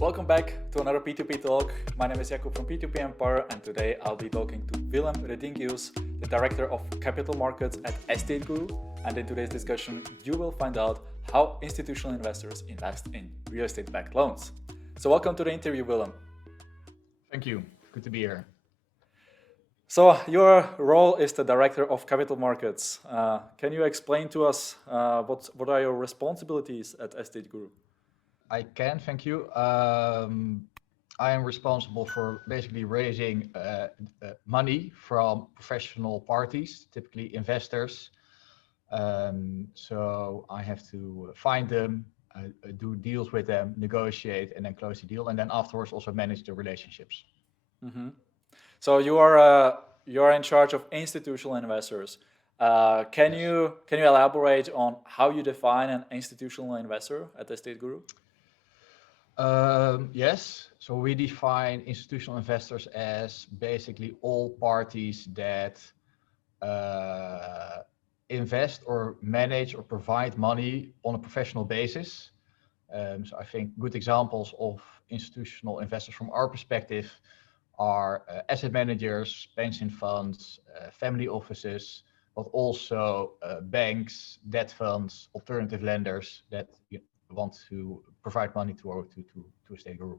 Welcome back to another P2P talk. My name is Jakub from P2P Empire, and today I'll be talking to Willem Redingius, the Director of Capital Markets at EstateGuru. And in today's discussion, you will find out how institutional investors invest in real estate-backed loans. So welcome to the interview, Willem. Thank you. Good to be here. So your role is the Director of Capital Markets. Can you explain to us what are your responsibilities at EstateGuru? I can, thank you. I am responsible for basically raising money from professional parties, typically investors. So I have to find them, do deals with them, negotiate, and then close the deal, and then afterwards also manage the relationships. Mm-hmm. So you're in charge of institutional investors. Can you elaborate on how you define an institutional investor at EstateGuru? Yes. So we define institutional investors as basically all parties that invest or manage or provide money on a professional basis. So I think good examples of institutional investors from our perspective are asset managers, pension funds, family offices, but also banks, debt funds, alternative lenders that want to provide money to EstateGuru.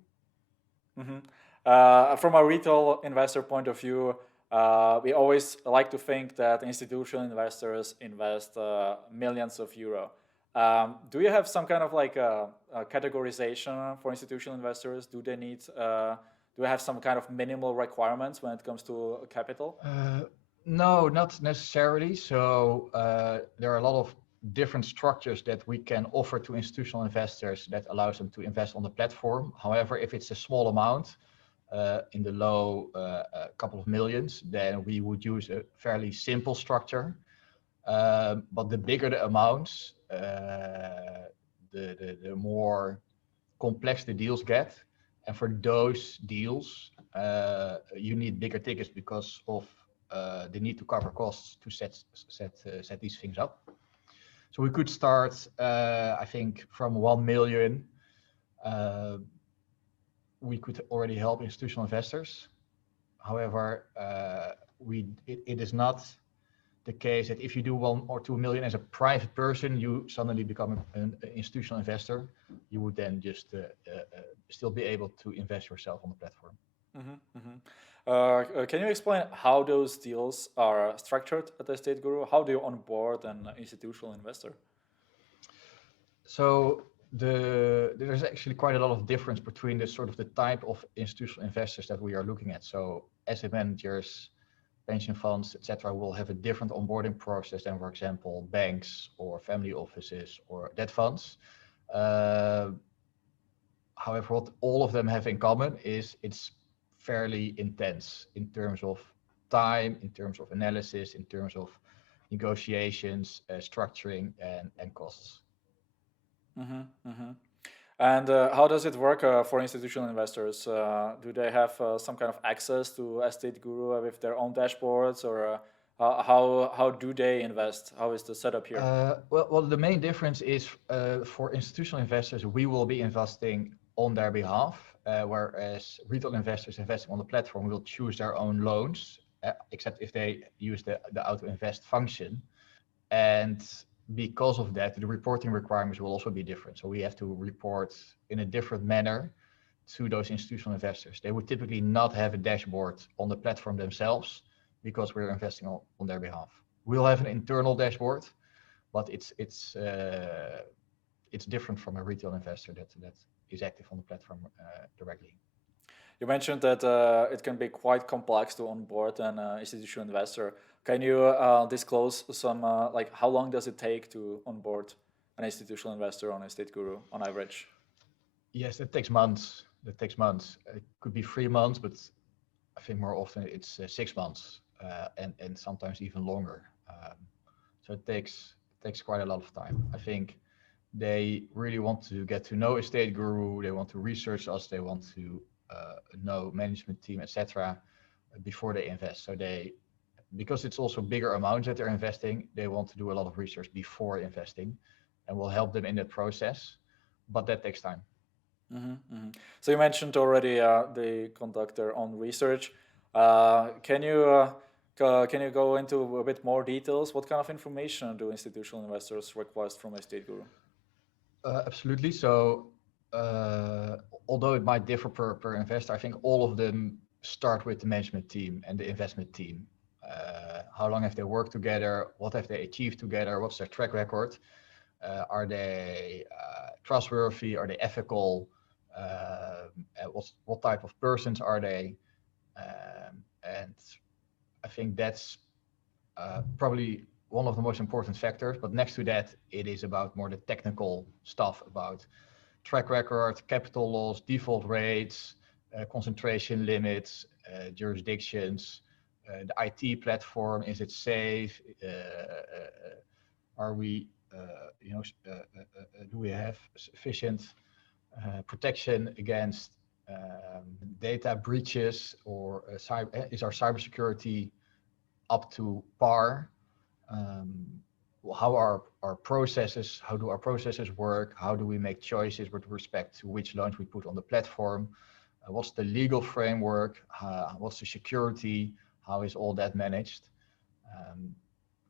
Mm-hmm. From a retail investor point of view, we always like to think that institutional investors invest millions of euro. Do you have some kind of like a categorization for institutional investors? Do they need? Do you have some kind of minimal requirements when it comes to capital? No, not necessarily. So there are a lot of different structures that we can offer to institutional investors that allows them to invest on the platform. However, if it's a small amount, in the low couple of millions, then we would use a fairly simple structure. But the bigger the amounts, the more complex the deals get. And for those deals, you need bigger tickets because of the need to cover costs to set these things up. So we could start, I think, from 1 million. We could already help institutional investors. However, it is not the case that if you do 1 or 2 million as a private person, you suddenly become an institutional investor. You would then just still be able to invest yourself on the platform. Mm-hmm, mm-hmm. Can you explain how those deals are structured at EstateGuru? How do you onboard an institutional investor? So there's actually quite a lot of difference between the type of institutional investors that we are looking at. So asset managers, pension funds, etc., will have a different onboarding process than, for example, banks or family offices or debt funds. However, what all of them have in common is it's fairly intense in terms of time, in terms of analysis, in terms of negotiations, structuring, and costs. Mm-hmm, mm-hmm. And how does it work for institutional investors? Do they have some kind of access to EstateGuru with their own dashboards, or how do they invest? How is the setup here? Well, the main difference is for institutional investors, we will be investing on their behalf, whereas retail investors investing on the platform will choose their own loans, except if they use the auto invest function. And because of that, the reporting requirements will also be different. So we have to report in a different manner to those institutional investors. They would typically not have a dashboard on the platform themselves because we're investing on their behalf. We'll have an internal dashboard, but it's different from a retail investor that is active on the platform directly. You mentioned that it can be quite complex to onboard an institutional investor. Can you disclose some, like how long does it take to onboard an institutional investor on EstateGuru on average? Yes, that takes months. It could be 3 months, but I think more often it's 6 months and sometimes even longer. So it takes quite a lot of time. I think they really want to get to know EstateGuru. They want to research us. They want to know management team, etc. before they invest. So because it's also bigger amounts that they're investing, they want to do a lot of research before investing, and we'll help them in that process. But that takes time. So you mentioned already they conduct their own research. Can you go into a bit more details? What kind of information do institutional investors request from EstateGuru? Absolutely. So, although it might differ per investor, I think all of them start with the management team and the investment team. How long have they worked together? What have they achieved together? What's their track record? Are they trustworthy? Are they ethical? What type of persons are they? And I think that's probably one of the most important factors. But next to that, it is about more the technical stuff about track record, capital loss, default rates, concentration limits, jurisdictions, the IT platform, is it safe? Are we, do we have sufficient protection against data breaches, or is our cybersecurity up to par? How are our processes? How do our processes work? How do we make choices with respect to which loans we put on the platform? What's the legal framework? What's the security? How is all that managed?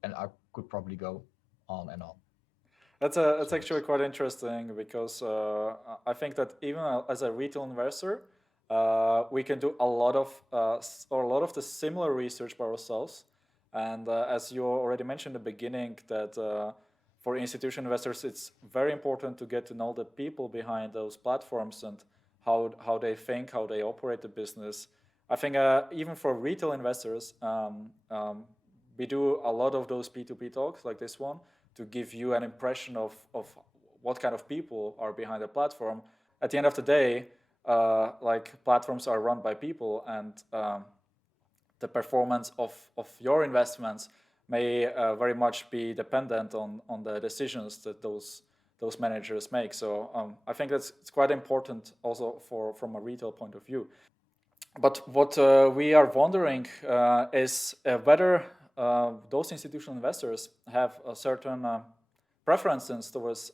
And I could probably go on and on. That's actually quite interesting because I think that even as a retail investor, we can do a lot of the similar research by ourselves. And as you already mentioned in the beginning, that for institutional investors, it's very important to get to know the people behind those platforms and how they think, how they operate the business. I think even for retail investors, we do a lot of those P2P talks like this one to give you an impression of what kind of people are behind the platform. At the end of the day, like platforms are run by people, and the performance of your investments may very much be dependent on the decisions that those managers make. So I think it's quite important also from a retail point of view. But what we are wondering is whether those institutional investors have a certain preferences towards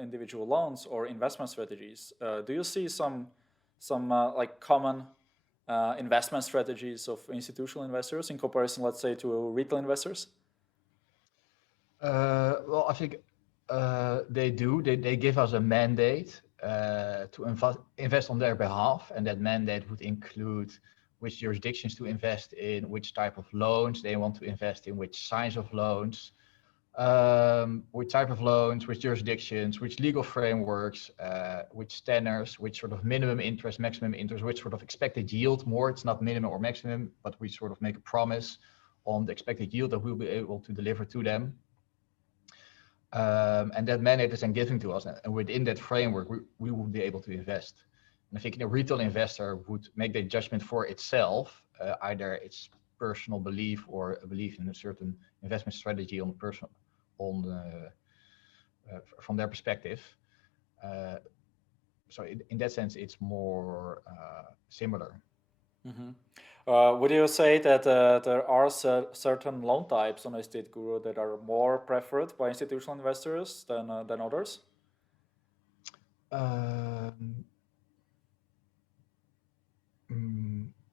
individual loans or investment strategies. Do you see some like common investment strategies of institutional investors in comparison, let's say, to retail investors? Well, I think they do. They give us a mandate to invest on their behalf, and that mandate would include which jurisdictions to invest in, which type of loans they want to invest in, which size of loans, which type of loans, which jurisdictions, which legal frameworks, which tenors, which sort of minimum interest, maximum interest, which sort of expected yield more. It's not minimum or maximum, but we sort of make a promise on the expected yield that we'll be able to deliver to them. And that mandate is then given to us, and within that framework, we will be able to invest. And I think a retail investor would make that judgment for itself, either its personal belief or a belief in a certain investment strategy from their perspective. So in that sense, it's more similar. Mm-hmm. Would you say that there are certain loan types on EstateGuru that are more preferred by institutional investors than others?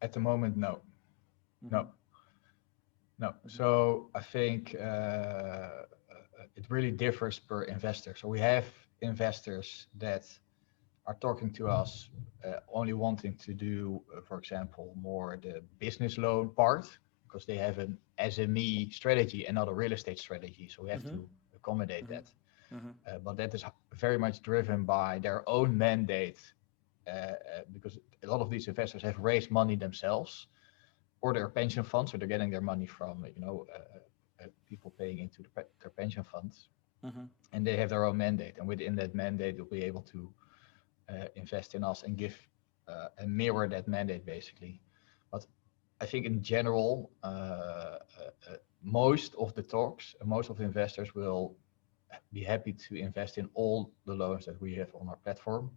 At the moment, no. Mm-hmm. No. So I think it really differs per investor. So we have investors that are talking to us only wanting to do, for example, more the business loan part, because they have an SME strategy and not a real estate strategy. So we have to accommodate that. But that is very much driven by their own mandate, because a lot of these investors have raised money themselves or their pension funds, so they're getting their money from people paying into their pension funds, and they have their own mandate, and within that mandate they'll be able to invest in us and give and mirror that mandate basically. But I think in general, most of the talks, most of the investors will be happy to invest in all the loans that we have on our platform,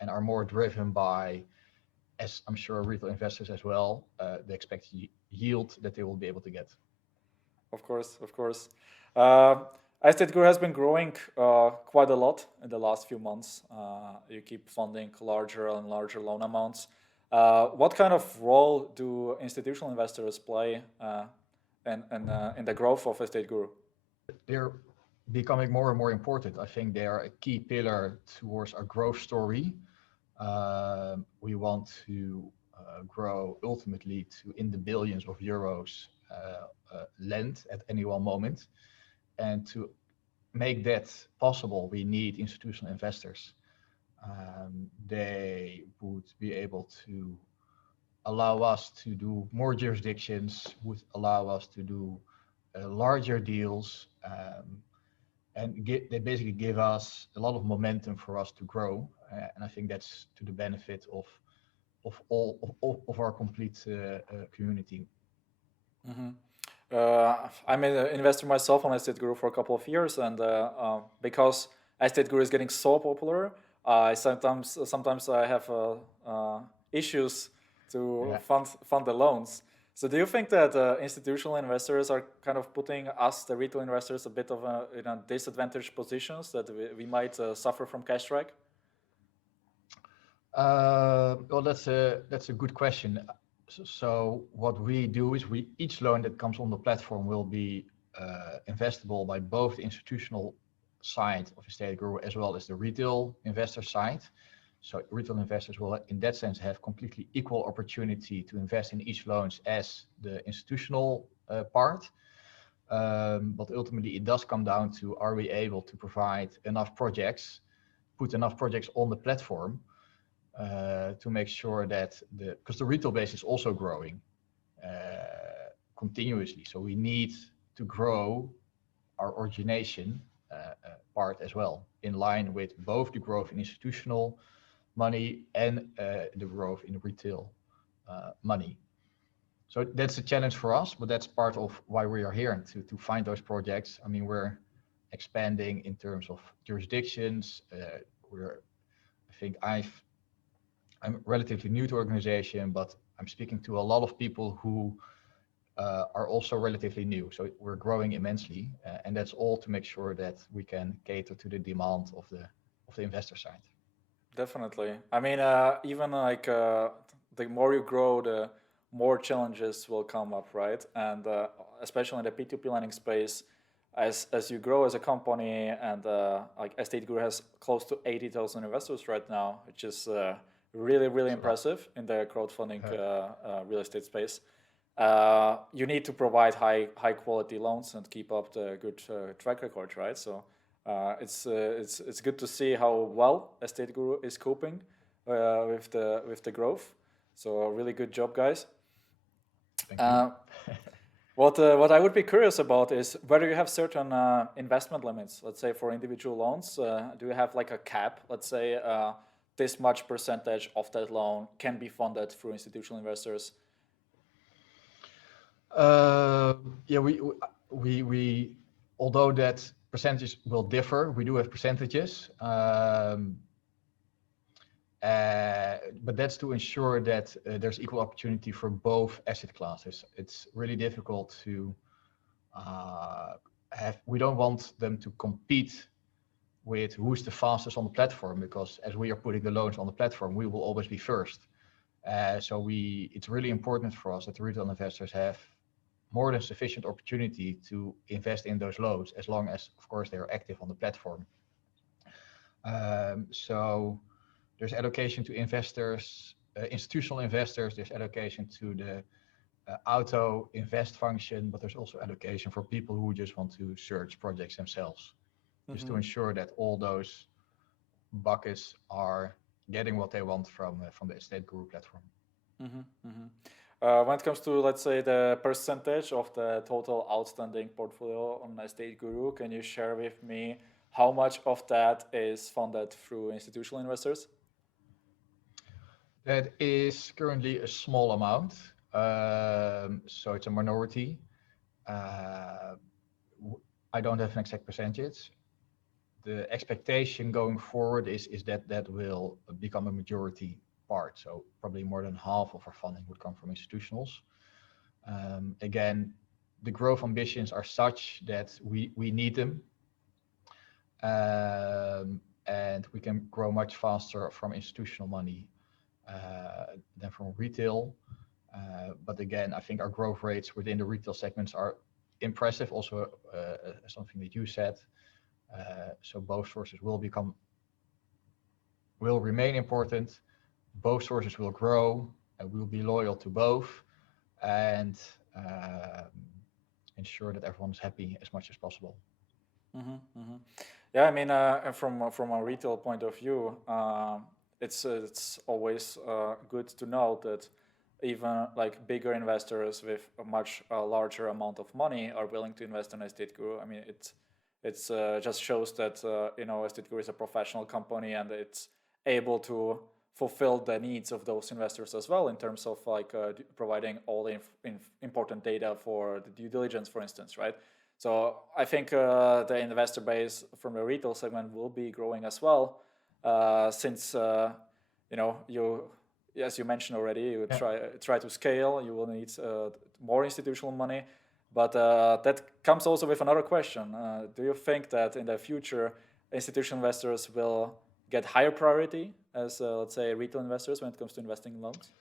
and are more driven by, as I'm sure retail investors as well, the expected yield that they will be able to get. Of course. EstateGuru has been growing quite a lot in the last few months. You keep funding larger and larger loan amounts. What kind of role do institutional investors play in the growth of EstateGuru? They're becoming more and more important. I think they are a key pillar towards our growth story. We want to grow ultimately to in the billions of euros lend at any one moment. And to make that possible, we need institutional investors. They would be able to allow us to do more jurisdictions, would allow us to do larger deals, and they basically give us a lot of momentum for us to grow. And I think that's to the benefit of our complete community. Mm-hmm. I'm an investor myself on EstateGuru for a couple of years, and because EstateGuru is getting so popular, I sometimes I have issues to fund the loans. So do you think that institutional investors are kind of putting us, the retail investors, a bit of disadvantaged positions that we might suffer from cash drag? Well, that's a good question. So what we do is each loan that comes on the platform will be investable by both the institutional side of EstateGuru as well as the retail investor side. So retail investors will, in that sense, have completely equal opportunity to invest in each loans as the institutional part. But ultimately, it does come down to, are we able to provide enough projects, put enough projects on the platform to make sure that because the retail base is also growing continuously. So we need to grow our origination part as well, in line with both the growth in institutional money and the growth in retail money. So that's a challenge for us, but that's part of why we are here, to find those projects. I mean, we're expanding in terms of jurisdictions. I think I'm relatively new to organization, but I'm speaking to a lot of people who are also relatively new. So we're growing immensely, and that's all to make sure that we can cater to the demand of the investor side. Definitely. I mean, even like the more you grow, the more challenges will come up, right? And especially in the P2P lending space, as you grow as a company, and like EstateGuru has close to 80,000 investors right now, which is really impressive in the crowdfunding real estate space. You need to provide high quality loans and keep up the good track record, right? So it's good to see how well EstateGuru is coping with the growth. So a really good job, guys. Thank you. What I would be curious about is whether you have certain investment limits. Let's say for individual loans, do you have like a cap? Let's say this much percentage of that loan can be funded through institutional investors. Yeah, we although that percentage will differ, we do have percentages. But that's to ensure that there's equal opportunity for both asset classes. It's really difficult to we don't want them to compete with who's the fastest on the platform, because as we are putting the loans on the platform, we will always be first. So it's really important for us that the retail investors have more than sufficient opportunity to invest in those loans, as long as, of course, they are active on the platform. So there's allocation to investors, institutional investors, there's allocation to the auto invest function, but there's also allocation for people who just want to search projects themselves, just to ensure that all those buckets are getting what they want from the EstateGuru platform. When it comes to, let's say, the percentage of the total outstanding portfolio on EstateGuru, can you share with me how much of that is funded through institutional investors? That is currently a small amount, so it's a minority. I don't have an exact percentage. The expectation going forward is that will become a majority part. So probably more than half of our funding would come from institutionals. Again, the growth ambitions are such that we need them. and we can grow much faster from institutional money than from retail. But again, I think our growth rates within the retail segments are impressive. Also, something that you said. So both sources will remain important. Both sources will grow, and we'll be loyal to both, and ensure that everyone's happy as much as possible. Yeah, I mean, from a retail point of view, it's always good to note that even like bigger investors with a much larger amount of money are willing to invest in EstateGuru. I mean, it's just shows that EstateGuru is a professional company and it's able to fulfill the needs of those investors as well in terms of like providing all the important data for the due diligence, for instance, right? So I think the investor base from the retail segment will be growing as well, since you, as you mentioned already, you try to scale. You will need more institutional money, but that comes also with another question. Do you think that in the future institutional investors will get higher priority as let's say retail investors when it comes to investing in loans?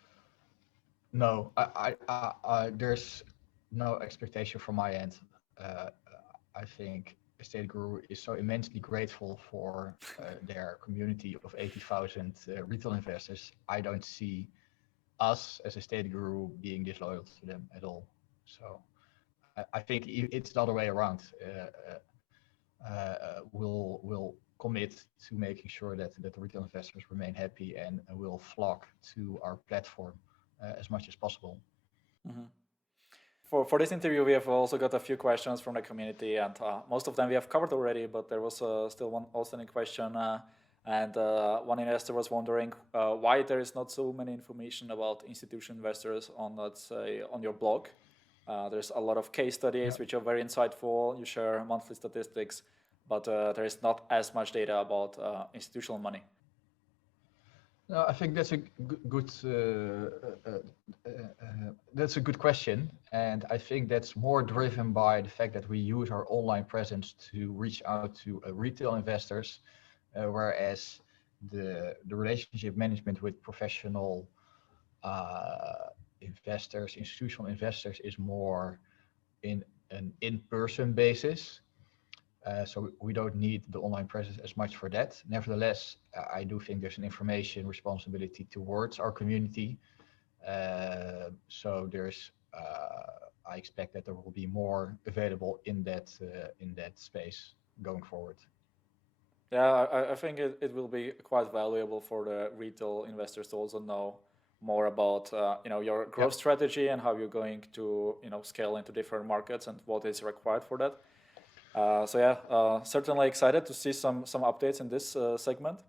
No, there's no expectation from my end. I think EstateGuru is so immensely grateful for their community of 80,000 retail investors. I don't see us as EstateGuru being disloyal to them at all. So I think it's the other way around. We'll commit to making sure that the retail investors remain happy and will flock to our platform as much as possible. Mm-hmm. For this interview, we have also got a few questions from the community, and most of them we have covered already, but there was still one outstanding question, and one investor was wondering why there is not so many information about institutional investors on, let's say, on your blog. There's a lot of case studies which are very insightful. You share monthly statistics, but there is not as much data about institutional money. No, I think that's a good question, and I think that's more driven by the fact that we use our online presence to reach out to retail investors, whereas the relationship management with professional investors, institutional investors, is more in an in-person basis. So we don't need the online presence as much for that. Nevertheless, I do think there's an information responsibility towards our community. So I expect that there will be more available in that space going forward. Yeah, I think it will be quite valuable for the retail investors to also know more about your growth strategy and how you're going to scale into different markets and what is required for that. Certainly excited to see some updates in this segment.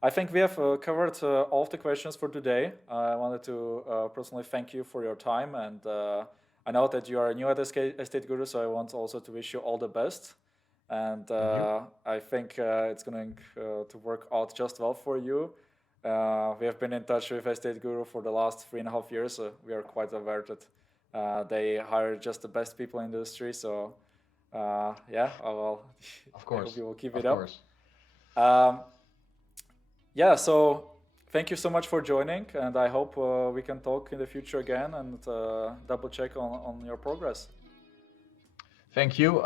I think we have covered all of the questions for today. I wanted to personally thank you for your time, and I know that you are new at EstateGuru, so I want also to wish you all the best. And I think it's going to work out just well for you. We have been in touch with EstateGuru for the last 3.5 years. We are quite aware that they hire just the best people in the industry. So well, of course, I hope you will keep it up. So thank you so much for joining, and I hope we can talk in the future again and double check on your progress. Thank you.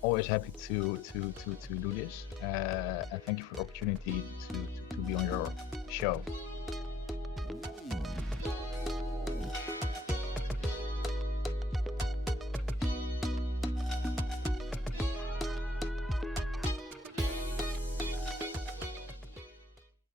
Always happy to do this, and thank you for the opportunity to be on your show.